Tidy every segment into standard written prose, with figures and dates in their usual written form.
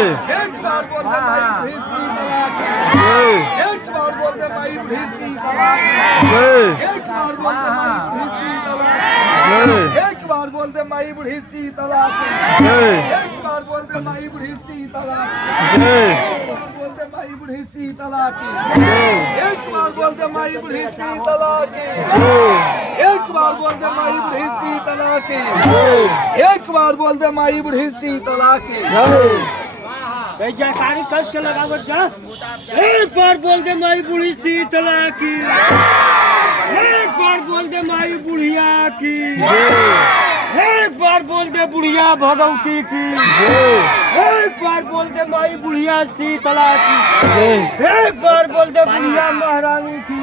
एक बार बोल दे माई बूढ़ी शीतला की एक बार बोल दे माई बूढ़ी शीतला की एक बार बोल दे माई बूढ़ी शीतला एक बार बोल दे माई बूढ़ी शीतला की एक बार बोल दे माई बूढ़ी शीतला की एक बार बोल दे माई बूढ़ी शीतला की एक बार बोल दे माई बूढ़ी शीतला की एक बार बोल दे माई बूढ़ी शीतला की जयकारी कस के लगावत जा। एक बार बोल दे माई बूढ़ी शीतला की एक बार बोल दे माई बुढ़िया की एक बार बोल दे बुढ़िया भगवती की एक बार बोल दे माई बुढ़िया शीतला की एक बार बोल दे बुढ़िया महारानी की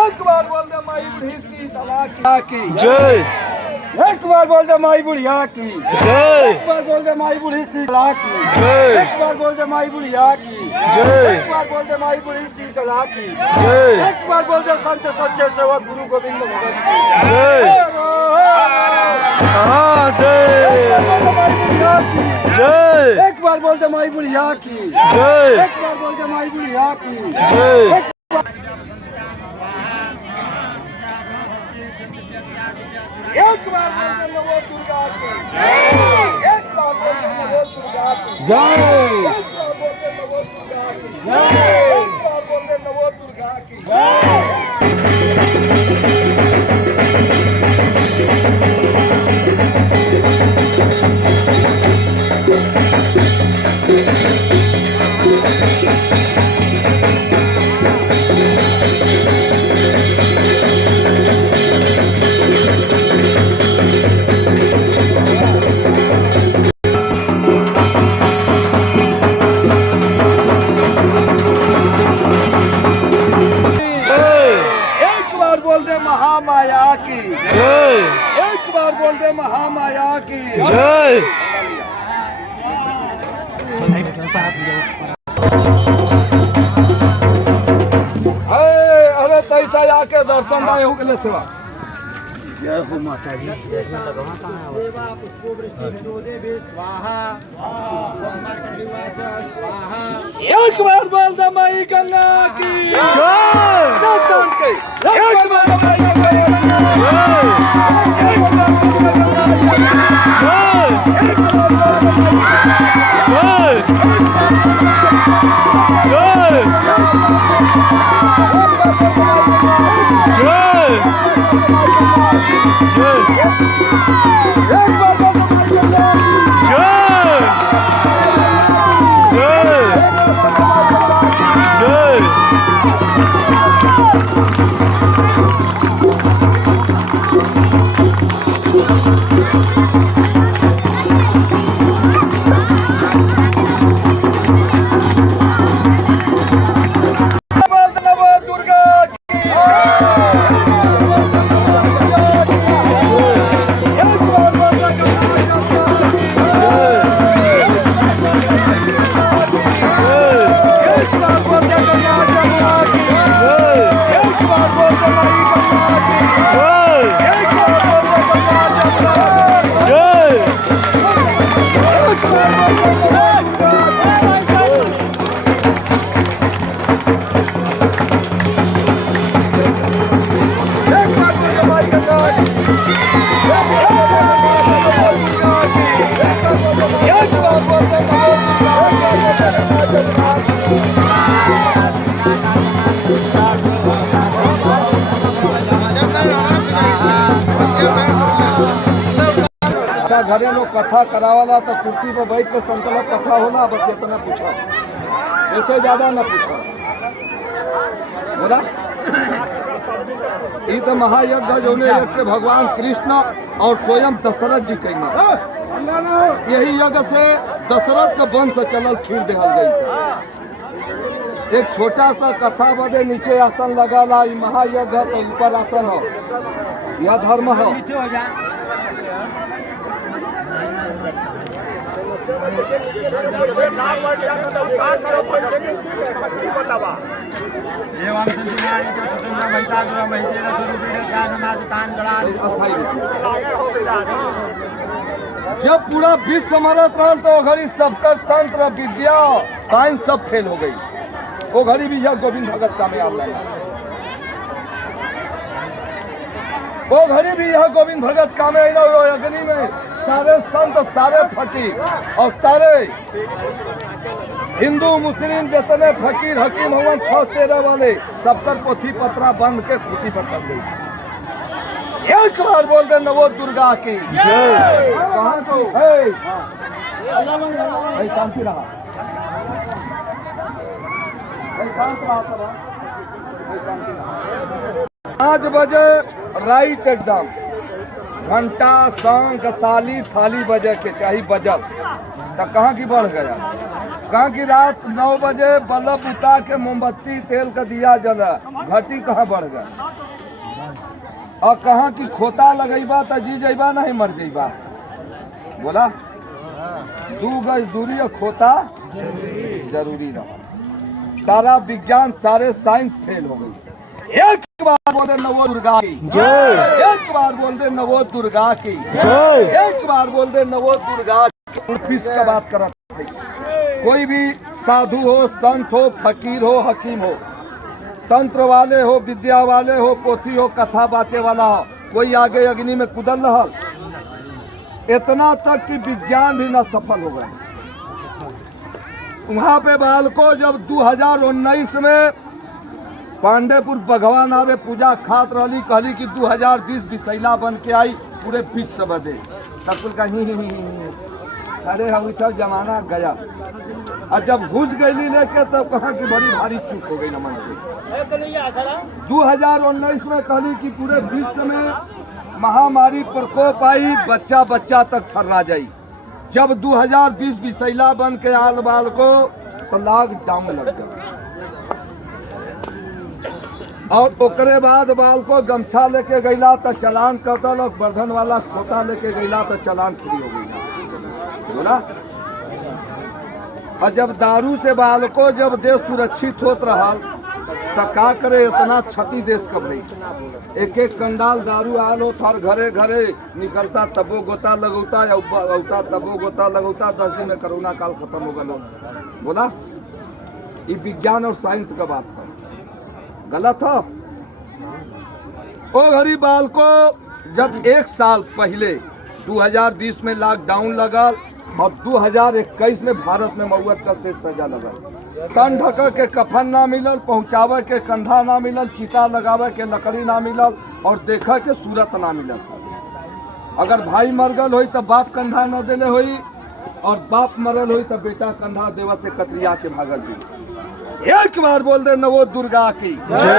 एक बार बोल दे माई बूढ़ी शीतला की जय। एक बार बोल दे माई बुढ़िया की जय। एक बार बोल दे माई बूढ़ी शीतला की जय। एक बार बोल दे माई बुढ़िया की जय। एक बार बोल दे माई बूढ़ी शीतला की जय। एक बार बोल दे संत सच्चे सेवक गुरु गोविंद भगत की जय। जय। एक बार बोल दे माई बुढ़िया की जय। एक बार बोल दे माई बुढ़िया की जय। एक बार बोल दे नमो दुर्गा की एक बार बोल दे नमो दुर्गा की जय। एक बार बोल दे नमो दुर्गा की जय। एक बार बोल दे नमो दुर्गा की महामाया की जय। एक बार बोल दे महामाया की जय। अरे तैसा आके दर्शन दाए हो गए सेवा जय हो माता जी एक बार बोल दे माई गंगा की एक बार माई गंगा घरे लोग कथा करावाला तो कुर्सी पर बैठ के संकल्प कथा होला बस इतना पूछो ऐसे ज्यादा न पूछो बोला ये तो महायज्ञ जो के भगवान कृष्ण और स्वयं दशरथ जी कही यही यज्ञ से दशरथ के वंश चलल खीर देहल गई एक छोटा सा कथा बदे नीचे आसन लगा ला महायज्ञ तो ऊपर आसन हो यह धर्म हो जब पूरा विश्व मरत रहल तो ओ घड़ी सबकर तंत्र विद्या साइंस सब फेल हो गई। वो घड़ी भी यह गोविंद भगत का में आला। वो घड़ी भी यह गोविंद भगत का में अग्नि में सारे संत सारे फकीर और सारे हिंदू मुस्लिम जितने फकीर हकीम हुआ 6-13 वाले सबकर पोथी पत्रा बंद के खूटी पर कर गई। एक बार बोल दे नवो दुर्गा की जय। कहाँ की है शांति रहा, शांत रहा। 5 बजे राइट एकदम घंटा शंख ताली थाली बजे के चाहिए बजब तो कहाँ की बढ़ गया। कहाँ की रात 9 बजे बल्ब उतार के मोमबत्ती तेल का दिया जला घटी कहाँ बढ़ गया। और कहाँ की खोता लगेबा तो जी जइबा नहीं मर जइबा। बोला 2 गज दूरी और खोता जरूरी रहा। सारा विज्ञान सारे साइंस फेल हो गई। एक बार बोल दे नवो दुर्गा की जय। एक बार बोल दे नवो दुर्गा की जय। एक बार बोल दे नवो दुर्गा की। किस का बात करत है? कोई भी साधु हो, संत हो, फकीर हो, हकीम हो, तंत्र वाले हो, विद्या वाले हो, पोथी हो, कथा बातें वाला हो, कोई आगे अग्नि में कुदल रहा। इतना तक कि विज्ञान भी न सफल हो गए। वहां पे बालको जब 2019 में पांडेपुर बघवा नारे पूजा खात रही, कहली कि 2020 विशैला बन के आई पूरे विश्व बदे। तब कुल कहीं अरे हम सब जमाना गया। और जब घुस गई लेके तब कहा कि बड़ी भारी चूक हो गई न मन से। 2019 में कहली कि पूरे विश्व में महामारी प्रकोप आई, बच्चा बच्चा तक थर्रा जाई। जब 2020 विशैला बन के आल बाल को तो लॉकडाउन लग गया। और ओकरे बाद बाल को गमछा लेके गईला तो चलान कतल और बर्धन वाला खोता लेके गईला तो चलान फ्री हो गई। बोला और जब दारू से बाल को जब देश सुरक्षित होत रहा तो का करे, इतना क्षति देश कब रही। एक एक कंडाल दारू आल हो हर घरे घरे निकलता तबो गोता लगौता या उता तबो गोता लगौता। 10 दिन में कोरोना काल खत्म हो गलो। बोला ये विज्ञान और साइंस का बात है, गलत है। ओ घड़ी बाल को जब 1 साल पहले 2020 में लॉकडाउन लगा और 2021 में भारत में मौत का शेष सजा लगा। तन ढक के कफन ना मिलल, पहुँचावे के कंधा ना मिलल, चिता लगावे के लकड़ी ना मिलल और देखा के सूरत ना मिलल। अगर भाई मर गल होई तो बाप कंधा न देले होई और बाप मरल होई तो बेटा कंधा देवा से कतरिया के भागल दी। एक बार बोल दे नवो दुर्गा की जय।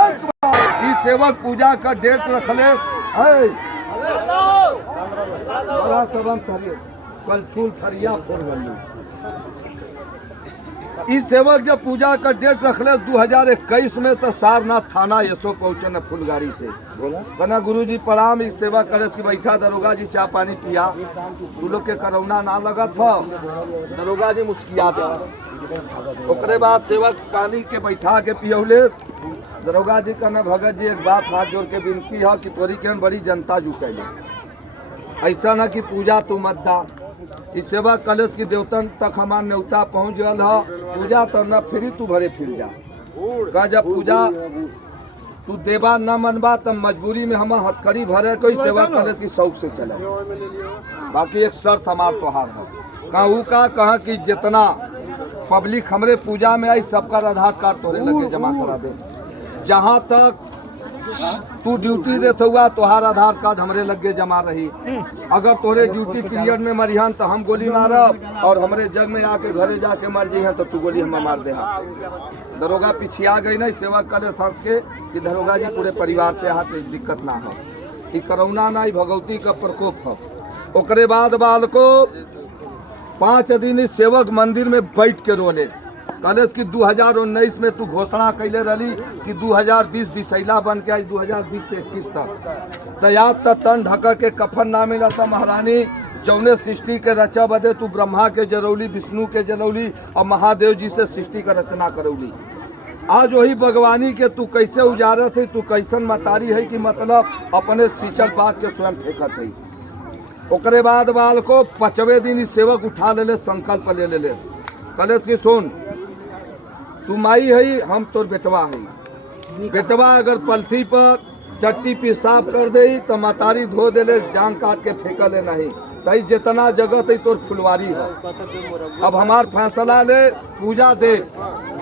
एक बार ई सेवक पूजा का डेट रखले है। बड़ा सबन करिए कल फूल फरिया फोड़ गलू। इस सेवक जब पूजा का डेट रखले 2021 में तो सारनाथ थाना यसो पहुंचे न फुलगाड़ी से। बोला गुरुजी प्रणाम। इस सेवा करे कि बैठा दरोगा जी चाय पानी पिया। तू लोग के कोरोना ना लगा था। दरोगा जी मुस्किया था। ओकरे बाद सेवक पानी के बैठा के पियौले। दरोगा जी का न भगत जी एक बात हाथ जोड़ के विनती है कि तोरी के बड़ी जनता जुटैले, ऐसा न कि पूजा तू मत दा। इस सेवा कलश की देवतन तक हमार न्योता पहुँच गल है। पूजा तो न फिरी तू भरे फिर जा का। जब पूजा तू देवा न मनबा तब मजबूरी में हम हथकड़ी भरे कोई सेवा कलश की शौक से चले। बाकी एक शर्त हमार तोहार है। कहूँ का कहा कि जितना पब्लिक हमरे पूजा में आई सबका आधार कार्ड तोरे लगे जमा करा दे। जहाँ तक तू ड्यूटी देते हुआ तोहार आधार कार्ड हमरे लगे जमा रही। अगर तोरे ड्यूटी पीरियड में मरिहन तो हम गोली मारब और हमरे जग में आके घरे जाके मर जाइए तो तू गोली हमें मार दे। दरोगा पिछिया गई नहीं सेवा करे सांस के कि दरोगा जी पूरे परिवार के हाथ दिक्कत ना हो। ये कोरोना ना भगवती का प्रकोप हो। ओकरे बाद बाल को 5 दिन इस सेवक मंदिर में बैठ के रोले। कॉलेज की 2019 में तू घोषणा कैले रही कि 2020 विशैला बन के आई 2020 से 21 तक। तयाद तन ढक के कफन ना मिला था महारानी। जौने सृष्टि के रचा बदे तू ब्रह्मा के जरौली, विष्णु के जरौली और महादेव जी से सृष्टि का रचना करौली। आज वही भगवानी के तू कैसे उजारत है, तू कैसन मतारी है कि मतलब अपने सींचल पाक के स्वयं फेंकत है। ओकरे बाद बाल को 5वें दिन ही सेवक उठा ले संकल्प ले ले कहले कि सुन तू माई है हम तोर बेटवा है। बेटवा अगर पलथी पर चट्टी पेशाब कर दे तो मातारी धो देले जान काट के फेंकले नहीं तई जितना जगह तई तोर फुलवारी है। अब हमार फैसला ले पूजा दे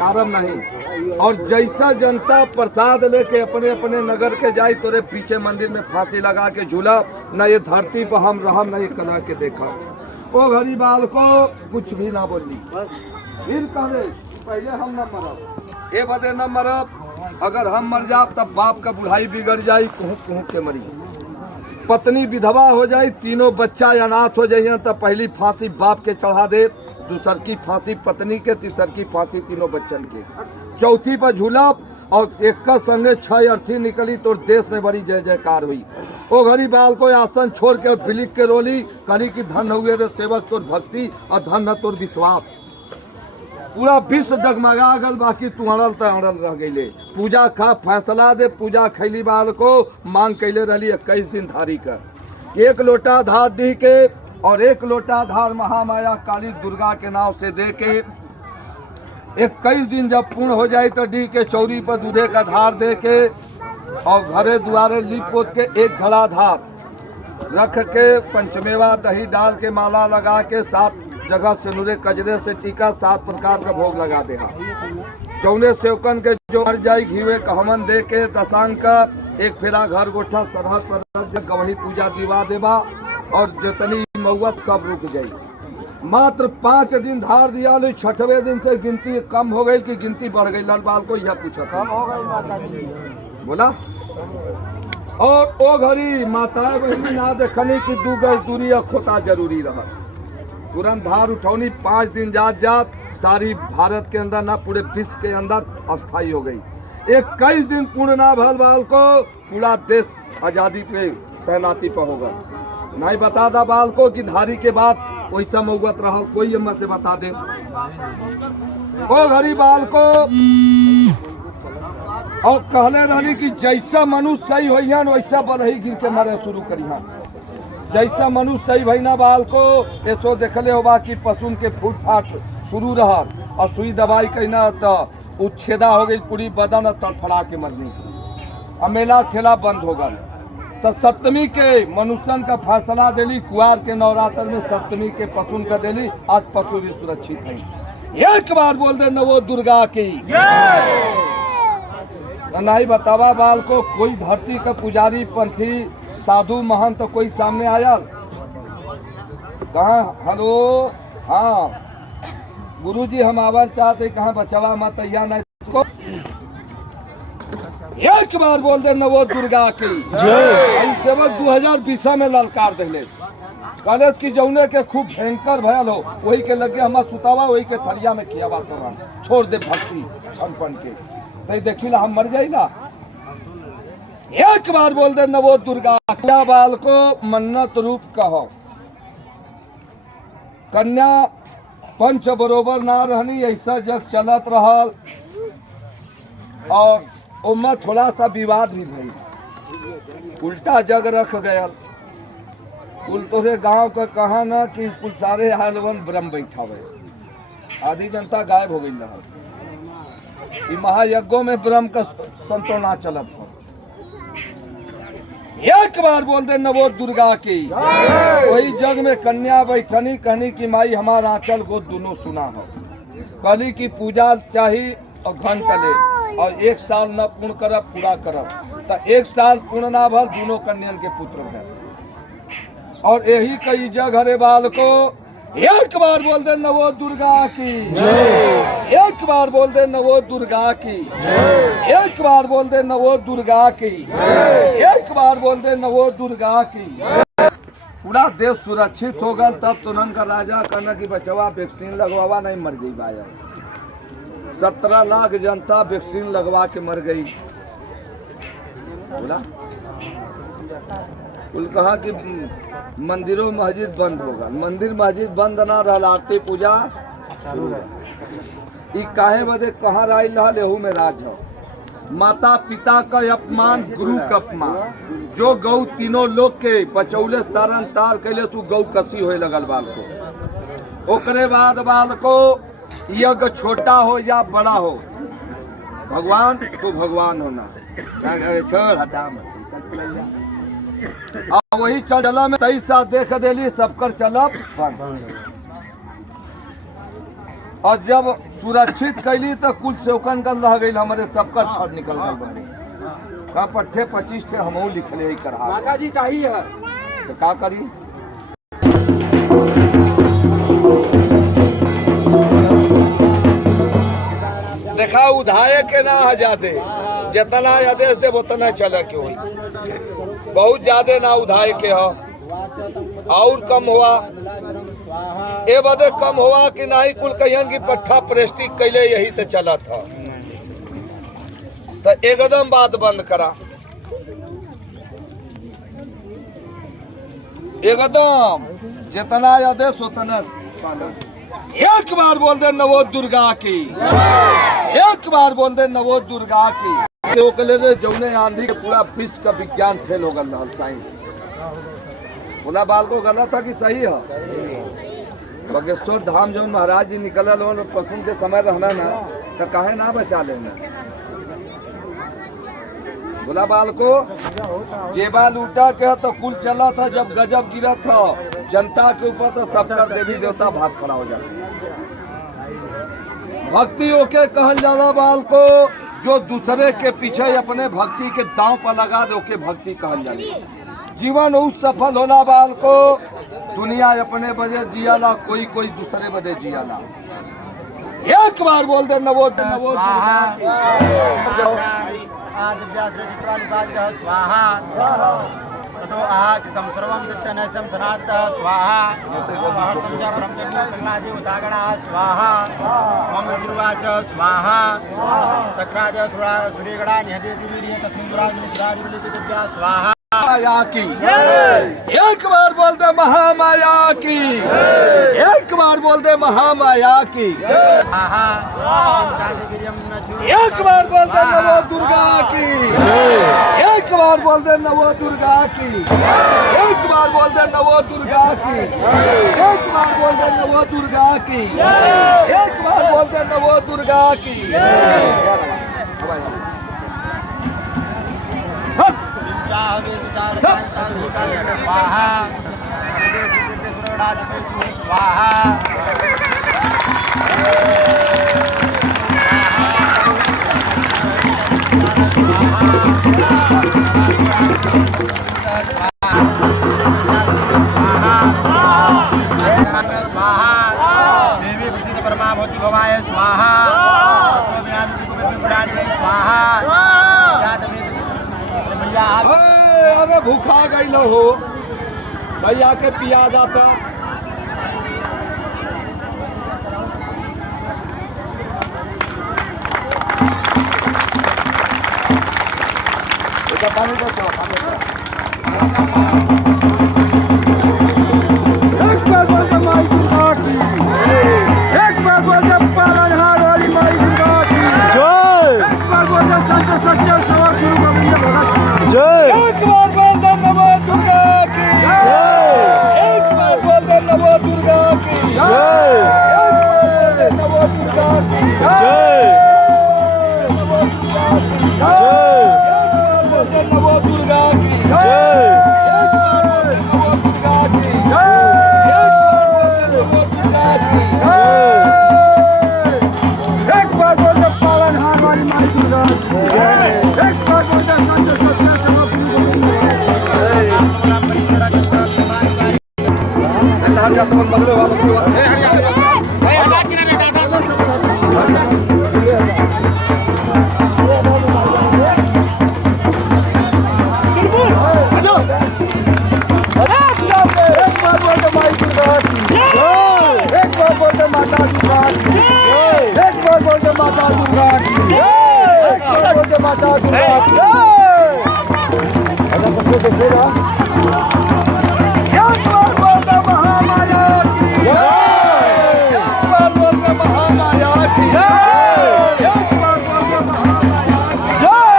कारण नहीं और जैसा जनता प्रसाद लेके अपने अपने नगर के जाई तोरे पीछे मंदिर में फांसी लगा के झूला न ये धरती पर हम रहम न ये कला के देखा। ओ घड़ी बाल को कुछ भी ना बोली फिर कहले पहले हम न मरब ए बदे न मरब अगर हम मर जाब तब बाप का बुढ़ाई बिगड़ जाई कुहू कुहू के मरी पत्नी विधवा हो जाए तीनों बच्चा अनाथ हो जाइए तो पहली फांसी बाप के चढ़ा दे दूसर की फांसी पत्नी के तीसर की फांसी तीनों बच्चन के चौथी पर झूला और एक का संगे 6 अर्थी निकली तो देश में बड़ी जय जयकार हुई। ओ घड़ी बाल को आसन छोड़ के बिलिक के रोली करी की धन हुए रे सेवक तोर भक्ति और धन न तोर विश्वास। पूरा विश्व जगमगा गल बाकी तू अड़ल तो अड़ल रह गईले। पूजा खा फैसला दे पूजा खैली बाल को मांग कैले रही 21 दिन धारी कर 1 लोटा धार दी के और 1 लोटा धार महामाया काली दुर्गा के नाव से दे के 21 दिन जब पूर्ण हो जाए तो डी के चौरी पर दूधे का धार दे के और घरे दुआरे लीप पोत के 1 घड़ा धार रख के पंचमेवा दही डाल के माला लगा के 7 जगह से नुरे कजरे से टीका 7 प्रकार का भोग लगा दे। चौने सेवकन के जो मर जाई घीवे कहमन दे के दशांग का 1 फेरा घर गोठा सरहद पर गवही पूजा दिवा देवा और जितनी मऊत सब रुक जाई। मात्र 5 दिन धार दिया ले 6वें दिन से गिनती कम हो गई कि गिनती बढ़ गई। लाल बाल को यह पूछा कम हो गई माताजी बोला और ओ घड़ी माता बहनी ना देखनी कि 2 गज दूरी खोता जरूरी रहा तुरंत धार उठौनी 5 दिन जात सारी भारत के अंदर ना पूरे विश्व के अंदर अस्थायी हो गई। 21 दिन पूर्ण ना भल बाल को पूरा देश आजादी पे तैनाती पर होगा। नहीं बता दा बाल को कि धारी के बाद वैसा मऊत रहा कोई हिम्मत से बता दे। ओ घड़ी बाल को और कहले रही कि जैसा मनुष्य सही होइहन वैसा बलही गिर के मरे शुरू करिहन। जैसा मनुष्य सही भईना बाल को ऐसो देखले होबा कि पशुन के फूट फाट शुरू रहा और सुई दवाई कहना तो उच्छेदा हो गई पूरी बदन तड़फड़ा के मरनी अमेला ठेला बंद हो गल। तो सप्तमी के मनुष्यन का फैसला दिली कुआर के नवरात्र में सप्तमी के पशुन का दिली आज पशु भी सुरक्षित है। 1 बार बोल दे नवो दुर्गा की नहीं बतावा बाल को कोई धरती का पुजारी पंथी साधु महान तो कोई सामने आया कहाँ हेलो हाँ गुरुजी हम आवाज चाहते कहाँ बचवा मत या नहीं को 1 बार बोल दे नवो दुर्गा की जय। सेवक 2020 में ललकार दिले कॉलेज की जौने के खूब भयंकर भयल हो वही के लगे हमार सुतावा वही के थरिया में खियावा करवा छोड़ दे भक्ति छनपन के तो देखिला हम मर जाइला। 1 बार बोल दे नवो दुर्गा कन्या बाल को मन्नत रूप कहो कन्या पंच बरोबर ना रहनी ऐसा जग चलत रहल और उम्मा थोड़ा सा विवाद भी भई उल्टा जग रख गया कुल तोरे गांव का कहा ना कि कुल सारे हालवन ब्रह्म बैठावे आधी जनता गायब हो गई रहल। महायज्ञों में ब्रह्म का संतोना चलत हो। 1 बार बोल दे नवो दुर्गा की वही जग में कन्या बैठनी कहनी की माई हमारा आंचल को दोनों सुना हो कली की पूजा चाहिए और घन कले और 1 साल न पूर्ण करब पूरा करब तो 1 साल पूर्ण ना भल दोनों कन्यन के पुत्र हैं और यही कई जग हरे बाल को 1 बार बोल दे नवो दुर्गा की 1 बार बोल दे नवो दुर्गा की 1 बार बोल दे नवो दुर्गा की 1 बार बोल दे नवो दुर्गा की। पूरा देश सुरक्षित होगा तब तुरंत का राजा कहना कि बचवा वैक्सीन लगवावा नहीं मर गई बाया 17 लाख जनता वैक्सीन लगवा के मर गई। बोला कुल कहा कि मंदिरों मस्जिद बंद होगा मंदिर मस्जिद बंद ना रहा आरती पूजा काहे बदे कहाँ राइल रहा लेहू में राज हो माता पिता का अपमान, गुरु का अपमान। जो गौ तीनों लोग के बचौले तारन तार कैले तू गौ कसी होए लगल बाल को। ओकरे बाद बाल को यज्ञ छोटा हो या बड़ा हो, भगवान तो भगवान होना। छोड़ हटा अब वही चला में 23 साल देख देली सबकर चलब बंद। और जब सुरक्षित कैली तो कुल सेवकन का लह गई हमारे सबकर छड़ निकल गल बने का पट्टे 25 ठे हमहू लिखले ही करा माता जी का ही है तो का करी। देखा उधाये के ना हजादे जितना आदेश दे उतना चले के हुई, बहुत ज्यादा ना उधाये के हो और कम हुआ ए बदे कम हुआ कि नहीं कुल कहियन की पट्ठा प्रेस्टिक कैले यही से चला था। तो एकदम बात बंद करा, एकदम जितना आदेश उतना। एक बार बोल दे नवो दुर्गा की, एक बार बोल दे नवो दुर्गा की। तो कहले जौने आंधी के पूरा विश्व का विज्ञान फेल हो गया साइंस। बोला बाल को गलत था कि सही है। बागेश्वर धाम जो महाराज जी निकलल हो पसंद के समय रहना ना तो काहे ना बचा लेना। बोला बाल को जेबा लूटा के तो कुल चला था, जब गजब गिरा था जनता के ऊपर तो सबका देवी देवता भाग खड़ा हो जाता। भक्ति ओके कहल जाला बाल को, जो दूसरे के पीछे अपने भक्ति के दांव पर लगा दे ओके भक्ति कहल जाला। जीवन उस सफल होला बाल को, दुनिया अपने बदे जियाला, कोई कोई दूसरे बदे जियाला। एक बार बोल दे नवो नवो स्वाहा तो आज तम सर्वं दत्तनसं सनातः स्वाहा महर्षं च ब्रह्मज्ञ संज्ञादि उदागणा स्वाहा मम गुरुवाच स्वाहा सक्राज सूर्यगणा निहतेति वीर्ये तस्मिन् दुराग्निश्रादिविलितिभ्यः स्वाहा। माया की एक बार बोल दे महामाया की, एक बार बोल दे महामाया की। एक बार बोल दे नवो दुर्गा की, एक बार बोल दे नवो दुर्गा की, एक बार बोल दे नवो दुर्गा की, एक बार बोल दे नवो दुर्गा की, एक बार बोल दे नवो दुर्गा की। स्वाहा स्वाहा देवी प्रसिद्ध परमाभूति भवाय स्वाहा स्वाहा। अरे भूखा गई लो हो भैया के पिया जाता। पानी दो एक बार बोल दे माई दुर्गा की, एक बार बोल दे पालनहार वाली माई दुर्गा की जय, एक बार बोल दे संत सच्चा सवा गुरु गोविंद भगत जय, एक बार बोल दे नवो दुर्गा की जय, एक बार बोल दे नवो दुर्गा की जय, नवो दुर्गा की जय, नवो दुर्गा की जय, नवो दुर्गा की जय, एक बार बोल दे नवो दुर्गा की जय, एक बार बोल दे नवो दुर्गा की जय, एक बार बोल दे पालनहार वाली माई दुर्गा की जय, एक बार बोल दे संत सच्चा सवा गुरु हर जात मन बदले वापस माता दुर्गा की जय, एक बार बोल दे माता दुर्गा की जय, एक बार बोल दे माता दुर्गा की जय। अगर सबको देखेगा एक बार बोल दे महामाया की जय, एक बार बोल दे महामाया की जय, एक बार बोल दे महामाया की जय।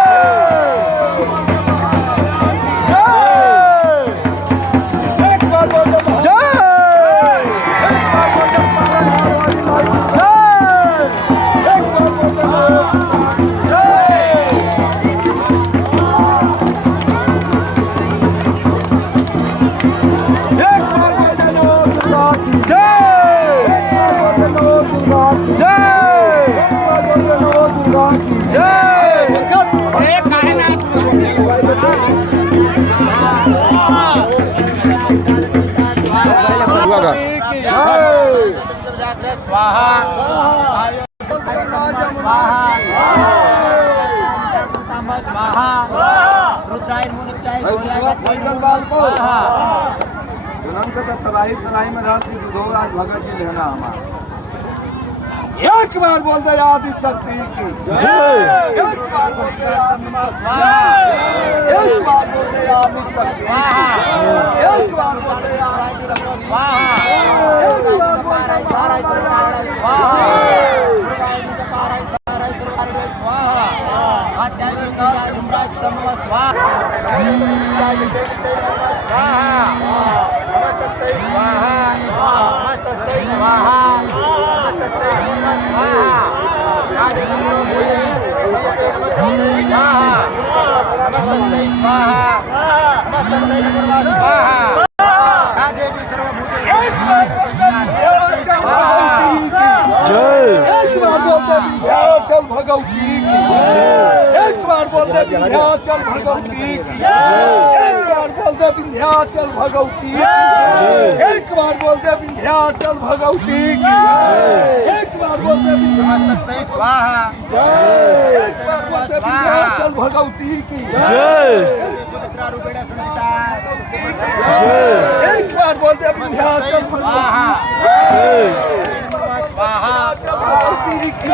स्वाहा स्वाहा रुद्राय मुनित्याय स्वाहा तराही तराही में रहती दो आज भगत जी लेना हमारा एक बार बोल दे आदि शक्ति की एक बार बोल दे आदि स्वाहा एक बार बोल दे आदि शक्ति एक बार बोल दे आदि स्वाहा एक बार बोल दे विंध्याचल भगवती की एक बार बोलते विंध्याचल भगवती की एक बार बोलते विंध्याचल भगवती की एक बार बोलते विंध्याचल भगवती की एक बार बोलते स्वाहा एक बार बोलते विंध्याचल भगवती की एक बार बोलते विंध्याचल स्वाहा भगवती की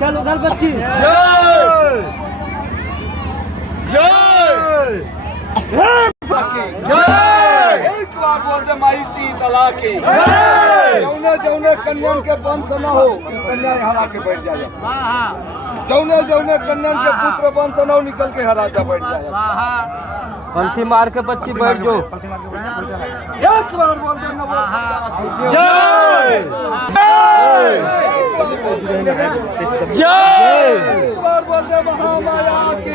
चलो घर बच्ची एक बार बोलते माई शीतला की जौने जौने कन्यान के वंश न हो कन्या हरा के बैठ जाए जौने जौने कन्यान के पुत्र वंश न हो निकल के हरा के बैठ जाए पंथी मार के बच्ची बैठ जो एक बार बोलते एक बार बोलते महामाया की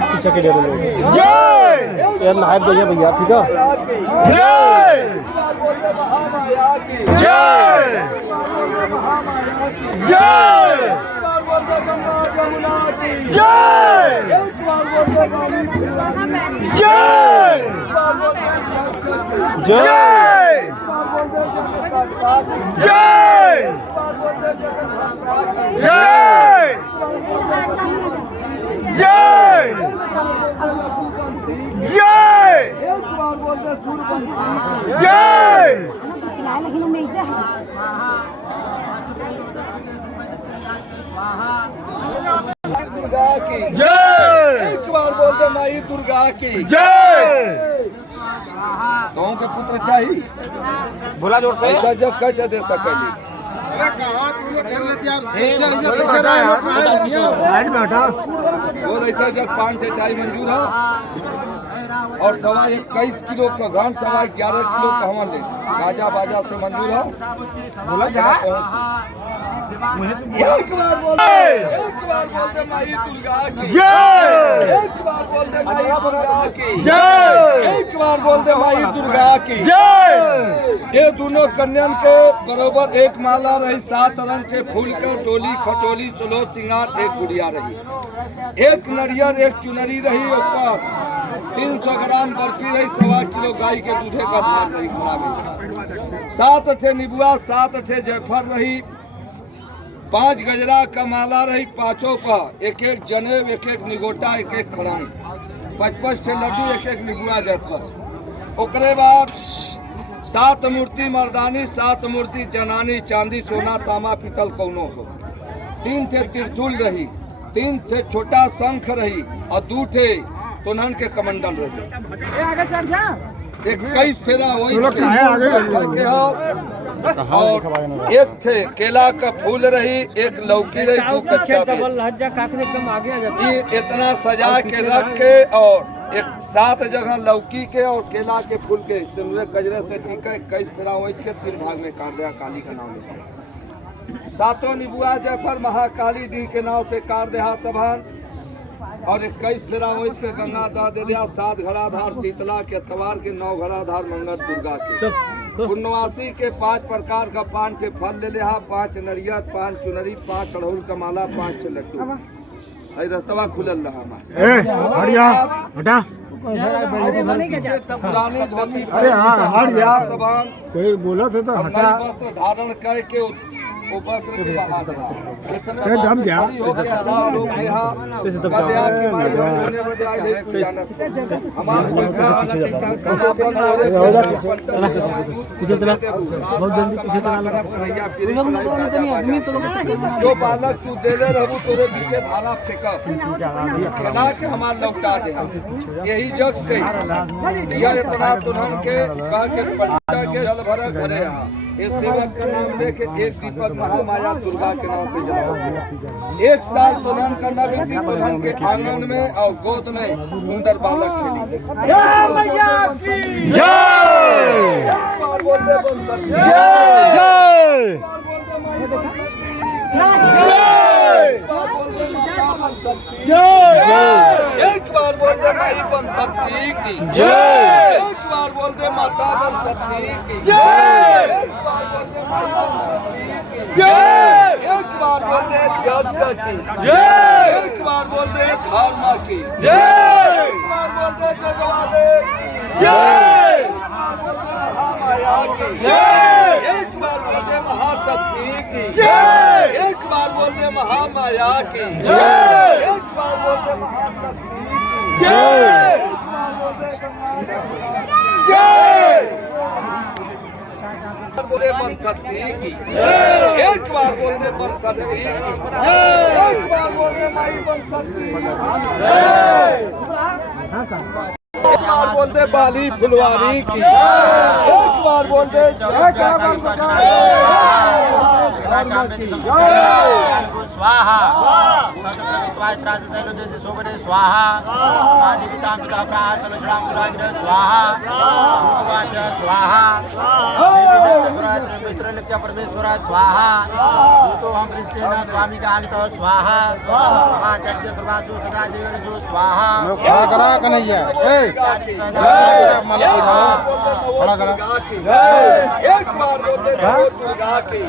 पीछे के डेरे लोग जय यार नायब भैया भैया ठीक है जय बोलते महामाया की जय जय बोलते गंगा जमुना की जय एक बार बोलते जय जय जय जय जय एक बार बोलते सूर्यवंशी जय दुर्गा की जय एक बार बोलते माई दुर्गा की जय गाँव के पुत्र चाहिए बोला जोर से ऐसा जग कैसे दे सकेली बोल ऐसा जग 5 चाय मंजूर है और 21 किलो का घान 11.5 किलो का हमन ले गाजा बाजा से मंजूर है बोला जा एक बार बोलते माई दुर्गा की जय एक बार बोलते माई दुर्गा की जय एक बार बोलते माई दुर्गा की जय ये दोनों कन्यान के बरोबर एक माला रही 7 रंग के फूल के टोली खटोली चलो सिंगार एक गुड़िया रही एक नरियर एक चुनरी रही ऊपर 300 ग्राम बर्फी रही 1.25 किलो गाय के दूधे का धार रही खड़ा में 7 थे निबुआ 7 थे जयफल रही 5 गजरा का माला रही 5 पर एक एक जनेब एक एक निगोटा एक एक खड़ाई 55 थे लड्डू एक एक निबुआ जयफल ओकरे बाद 7 मूर्ति मर्दानी 7 मूर्ति जनानी चांदी सोना तामा पीतल कौनो हो 3 थे त्रिशूल रही 3 थे छोटा शंख रही और 2 थे तोनहन के कमंडल रही 21 फेरा वही और एक थे केला का फूल रही एक लौकी रही 2 कच्चा ये इतना सजा के रख के और एक 7 जगह लौकी के और केला के फूल के सिंदूर गजरे से टीका 21 फेरा वही के 3 भाग में काट दिया काली का नाम लेकर 7 निबुआ जयफल महाकाली डी के नाम से काट दिया सभान और 21 फेरा वही के गंगा दा दे दिया 7 घड़ाधार शीतला के तवार के 9 घड़ाधार मंगल दुर्गा के पूर्णवासी के 5 प्रकार का पान के फल ले ले 5 नरियर 5 चुनरी 5 अड़हुल का माला 5 लड्डू है रस्तवा खुलल रहा पुरानी धोती अरे हाँ, हट जा। सभान कोई बोला था तो हटा। वस्त्र धारण करके ऊपर से बाहर रहा। दम जा। जो बालक तू देले रहू तोरे पीछे भाला फेंका खिला के हमार लौटा दे यही जग से यह इतना तुरंत के कह के पंडा के जल भरा घरे यहाँ इस सेवक का नाम लेके एक दीपक महामाया दुर्गा के नाम से जलाओ 1 साल दुल्हन का नवती दुल्हन के आंगन में और गोद में सुंदर बालक खेली एक बार बोल दे माई बन सकती की जय एक बार बोल दे माता बन सकती की जय एक बार बोल दे माता जय एक बार बोल दे जग की जय एक बार बोल दे धर्म की जय एक बार बोल दे जगवाले जय माया की जय एक बार बोल दे महाशक्ति की जय एक बार बोल दे महामाया की जय एक बार बोल दे महाशक्ति की जय एक बार बोल दे जय बोले बन सकती की एक बार बोल दे बन सकती की एक बार बोल दे माई बन सकती एक बार बोल दे बाली फुलवारी की एक बार बोल दे स्वाहा स्वाहा परमेश्वर स्वाहा तो हम रिश्ते न स्वामी का अंत स्वाहा स्वाहा कन्हैया एक बार बोल दे दुर्गा की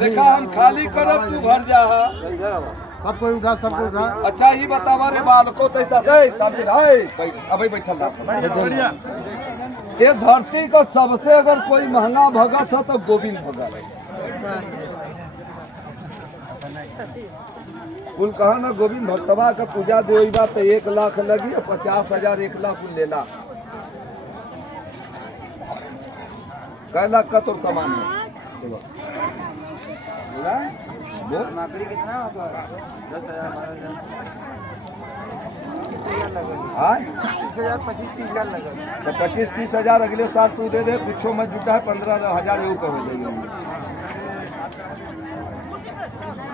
देखा हम खाली करब तू भर जा सबको उठा सबको उठा। अच्छा ये बतावा रे बालको तैसा दे शांति रहे अभी बैठल ये धरती का सबसे अगर कोई महंगा भगत है तो गोविंद भगत है कुल कहा ना गोविंद भक्तवा का पूजा दे बात 1 लाख लगी 50,000 1 लाख लेला कै लाख का तो कमान है नौकरी कितना 25-30,000 लगा तो 25-30,000 अगले साल तू दे दे कुछो में जुटा है 15,000 यू का हो जाएगा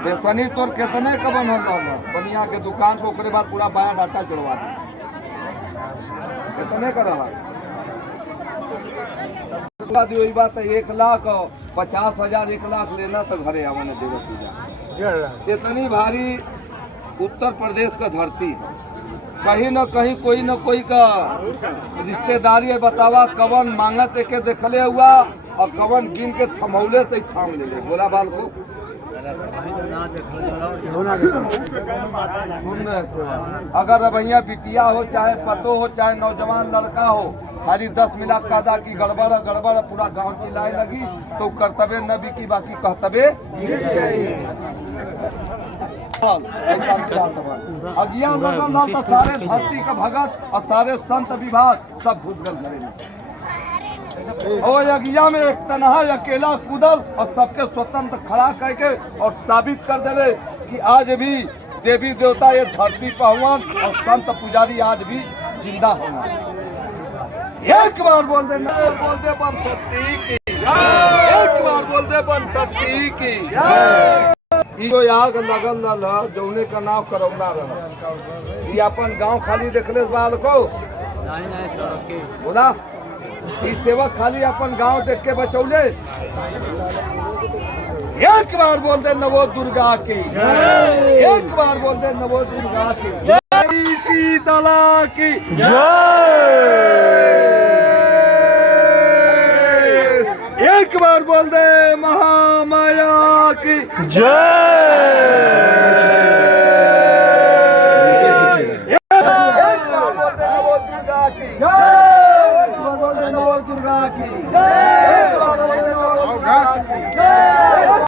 बेसनी तोर कितने का बनल बनिया के दुकान को ओकरे बाद पूरा बाया डाटा जोड़वा दे कितने का रहा बात 1 लाख 50,000 1 लाख लेना तो घरे आवाने देवे पूजा इतनी भारी उत्तर प्रदेश का धरती है कहीं न कहीं कोई न कोई का रिश्तेदारी है बतावा कवन मांगत के देखले हुआ और कवन गिन के थमौले से थाम ले बोला बाल को अगर भैया बिटिया हो चाहे पतो हो चाहे नौजवान लड़का हो खाली 10 मिला कादा की गड़बड़ पूरा गांव की लाई लगी तो कर्तव्य न बिकी बाकी कहतबे अज्ञान लगल तो सारे धरती का भगत और सारे संत विभाग सब भूतगल करेंगे और यज्ञा में एक तनहा अकेला कूदल और सबके स्वतंत्र खड़ा करके और साबित कर दे कि आज भी देवी देवता ये धरती पर हुआ और संत पुजारी आज भी जिंदा हुआ एक बार बोल दे बन सकती की एक बार बोल दे बन सकती की जो आग लगल न जौने का नाम करौना रहा ये अपन गांव खाली देखले बाल को बोला इस सेवक खाली अपन गांव देख के बचौले एक बार बोल दे नवो दुर्गा की एक बार बोल दे नवो दुर्गा की शीतला की जय एक बार बोल दे महामाया की जय दुर्गा की